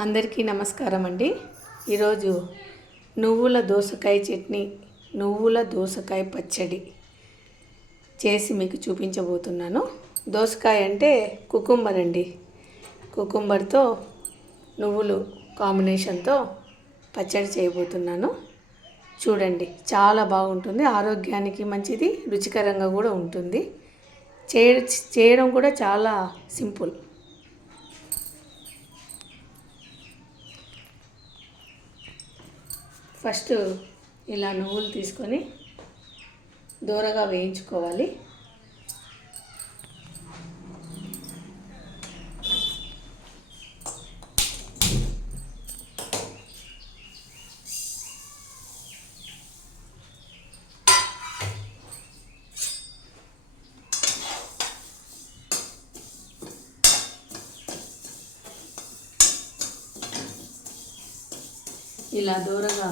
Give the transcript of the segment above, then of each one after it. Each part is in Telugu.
అందరికీ నమస్కారం అండి. ఈరోజు నువ్వుల దోసకాయ చట్నీ, నువ్వుల దోసకాయ పచ్చడి చేసి మీకు చూపించబోతున్నాను. దోసకాయ అంటే కుకుంబర్ అండి. కుకుంబర్తో నువ్వులు కాంబినేషన్తో పచ్చడి చేయబోతున్నాను. చూడండి, చాలా బాగుంటుంది, ఆరోగ్యానికి మంచిది, రుచికరంగా కూడా ఉంటుంది. చేయడం కూడా చాలా సింపుల్. ఫస్ట్ ఇలా నువ్వులు తీసుకొని దూరగా వేయించుకోవాలి. ఇలా దూరగా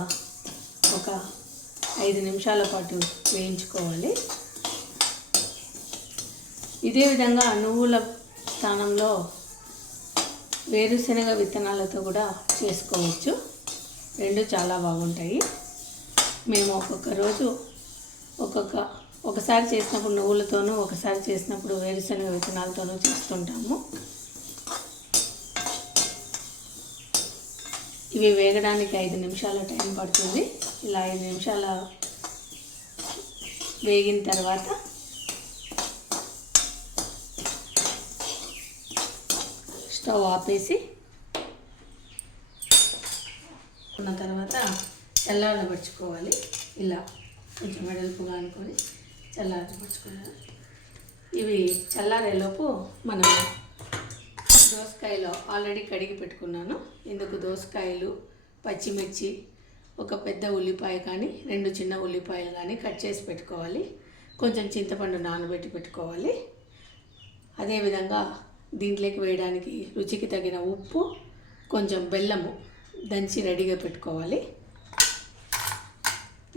ఒక 5 నిమిషాల పాటు వేయించుకోవాలి. ఇదే విధంగా నువ్వుల స్థానంలో వేరుశనగ విత్తనాలతో కూడా చేసుకోవచ్చు. రెండు చాలా బాగుంటాయి. మేము ఒక్కొక్క రోజు ఒకసారి చేసినప్పుడు నువ్వులతోనూ, ఒకసారి చేసినప్పుడు వేరుశనగ విత్తనాలతోనూ చేస్తుంటాము. ఇవి వేగడానికి 5 నిమిషాల టైం పడుతుంది. ఇలా 5 నిమిషాల వేగిన తర్వాత స్టవ్ ఆపేసి ఉన్న తర్వాత చల్లారబరుచుకోవాలి. ఇలా కొంచెం వెడల్పుగా అనుకొని చల్లారబరుచుకోవాలి. ఇవి చల్లారేలోపు మనం దోసకాయలు ఆల్రెడీ కడిగి పెట్టుకున్నాను. ఇందుకు దోసకాయలు, పచ్చిమిర్చి, ఒక పెద్ద ఉల్లిపాయ కానీ 2 చిన్న ఉల్లిపాయలు కానీ కట్ చేసి పెట్టుకోవాలి. కొంచెం చింతపండు నానబెట్టి పెట్టుకోవాలి. అదేవిధంగా దీంట్లోకి వేయడానికి రుచికి తగిన ఉప్పు, కొంచెం బెల్లము దంచి రెడీగా పెట్టుకోవాలి.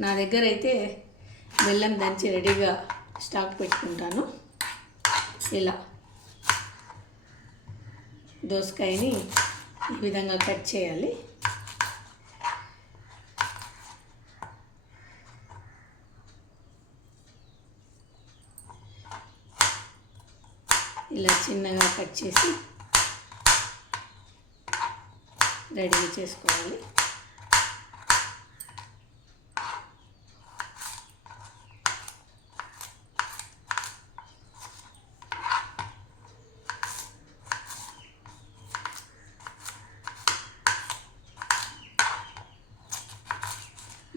నా దగ్గర అయితే బెల్లం దంచి రెడీగా స్టాక్ పెట్టుకుంటాను. ఇలా దోసకాయని ఈ విధంగా కట్ చేయాలి. ఇలా చిన్నగా కట్ చేసి రెడీ చేసుకోవాలి.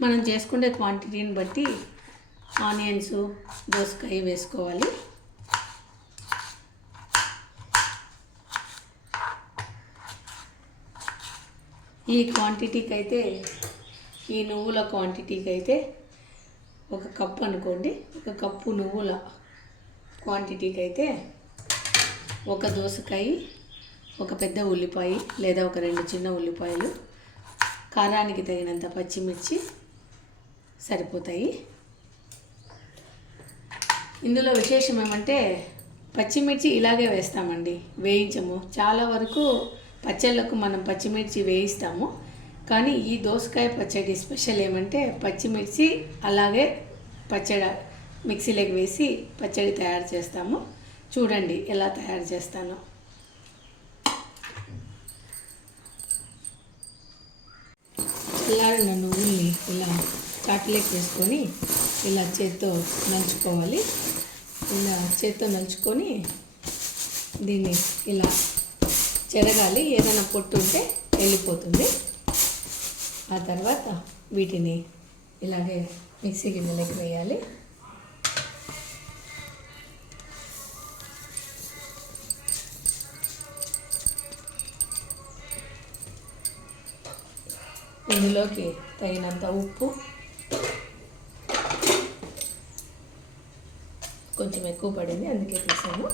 మనం చేసుకునే క్వాంటిటీని బట్టి ఆనియన్స్, దోసకాయ వేసుకోవాలి. ఈ క్వాంటిటీకి అయితే, ఈ నువ్వుల క్వాంటిటీకి అయితే 1 కప్పు అనుకోండి. 1 కప్పు నువ్వుల క్వాంటిటీకి అయితే 1 దోసకాయ, 1 పెద్ద ఉల్లిపాయ లేదా ఒక 2 చిన్న ఉల్లిపాయలు, కారానికి తగినంత పచ్చిమిర్చి సరిపోతాయి. ఇందులో విశేషం ఏమంటే పచ్చిమిర్చి ఇలాగే వేస్తామండి, వేయించము. చాలా వరకు పచ్చళ్ళకు మనం పచ్చిమిర్చి వేయిస్తాము, కానీ ఈ దోసకాయ పచ్చడి స్పెషల్ ఏమంటే పచ్చిమిర్చి అలాగే పచ్చడి మిక్సీలోకి వేసి పచ్చడి తయారు చేస్తాము. చూడండి ఎలా తయారు చేస్తానో. చల్లారిన నువ్వుల్ని ఇలా చాట్లోకి వేసుకొని ఇలా చేత్తో నంచుకోవాలి. ఇలా చేత్తో నంచుకొని దీన్ని ఇలా చెరగాలి. ఏదైనా పొట్టు ఉంటే వెళ్ళిపోతుంది. ఆ తర్వాత వీటిని ఇలాగే మిక్సీ గిన్నెలోకి వేయాలి. ఇందులోకి తగినంత ఉప్పు, కొంచెం ఎక్కువ పడింది అందుకే తీసాను.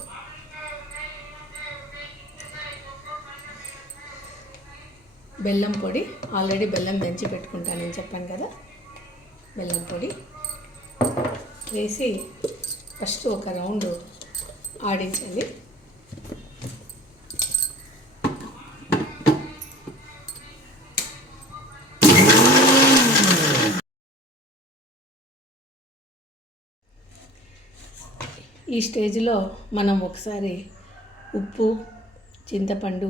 బెల్లం పొడి, ఆల్రెడీ బెల్లం దంచి పెట్టుకుంటానని చెప్పాను కదా, బెల్లం పొడి వేసి ఫస్ట్ ఒక రౌండ్ ఆడించాలి. ఈ స్టేజ్లో మనం ఒకసారి ఉప్పు, చింతపండు,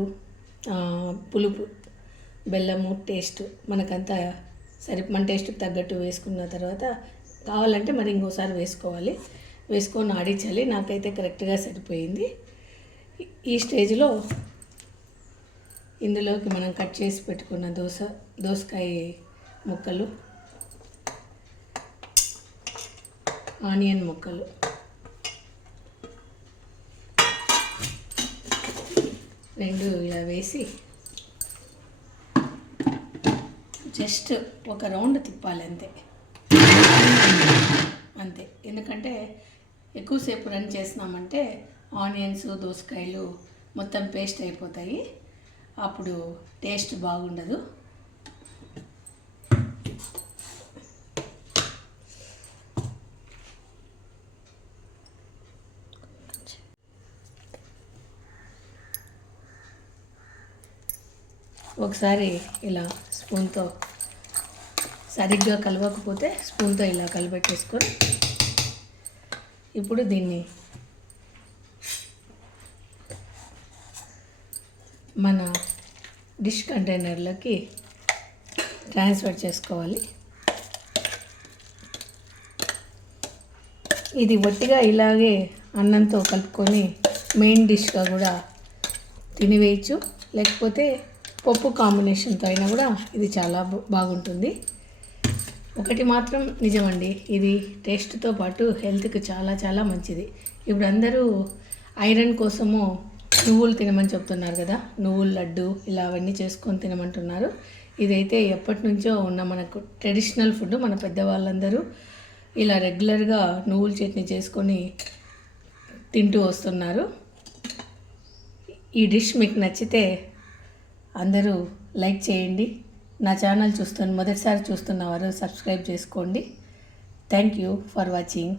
పులుపు, బెల్లము టేస్ట్ మనకంతా మన టేస్ట్కి తగ్గట్టు వేసుకున్న తర్వాత కావాలంటే మరి ఇంకోసారి వేసుకొని ఆడించాలి. నాకైతే కరెక్ట్గా సరిపోయింది. ఈ స్టేజ్లో ఇందులోకి మనం కట్ చేసి పెట్టుకున్న దోసకాయ ముక్కలు, ఆనియన్ ముక్కలు, రెండు ఇలా వేసి జస్ట్ ఒక రౌండ్ తిప్పాలి అంతే. ఎందుకంటే ఎక్కువసేపు రన్ చేసినామంటే ఆనియన్స్, దోసకాయలు మొత్తం పేస్ట్ అయిపోతాయి, అప్పుడు టేస్ట్ బాగుండదు. ఒకసారి ఇలా స్పూన్తో సరిగ్గా కలవకపోతే స్పూన్తో ఇలా కలిపెట్టేసుకొని ఇప్పుడు దీన్ని మన డిష్ కంటైనర్లోకి ట్రాన్స్ఫర్ చేసుకోవాలి. ఇది ఒట్టిగా ఇలాగే అన్నంతో కలుపుకొని మెయిన్ డిష్గా కూడా తినివేయచ్చు, లేకపోతే పప్పు కాంబినేషన్తో అయినా కూడా ఇది చాలా బాగుంటుంది. ఒకటి మాత్రం నిజమండి, ఇది టేస్ట్తో పాటు హెల్త్కి చాలా చాలా మంచిది. ఇప్పుడు అందరూ ఐరన్ కోసము నువ్వులు తినమని చెప్తున్నారు కదా, నువ్వుల లడ్డు ఇలా అవన్నీ చేసుకొని తినమంటున్నారు. ఇదైతే ఎప్పటి నుంచో ఉన్న మనకు ట్రెడిషనల్ ఫుడ్. మన పెద్దవాళ్ళందరూ ఇలా రెగ్యులర్గా నువ్వుల చట్నీ చేసుకొని తింటూ వస్తున్నారు. ఈ డిష్ మీకు నచ్చితే అందరూ లైక్ చేయండి. నా ఛానల్ మొదటిసారి చూస్తున్నవారు సబ్స్క్రైబ్ చేసుకోండి. Thank you for watching.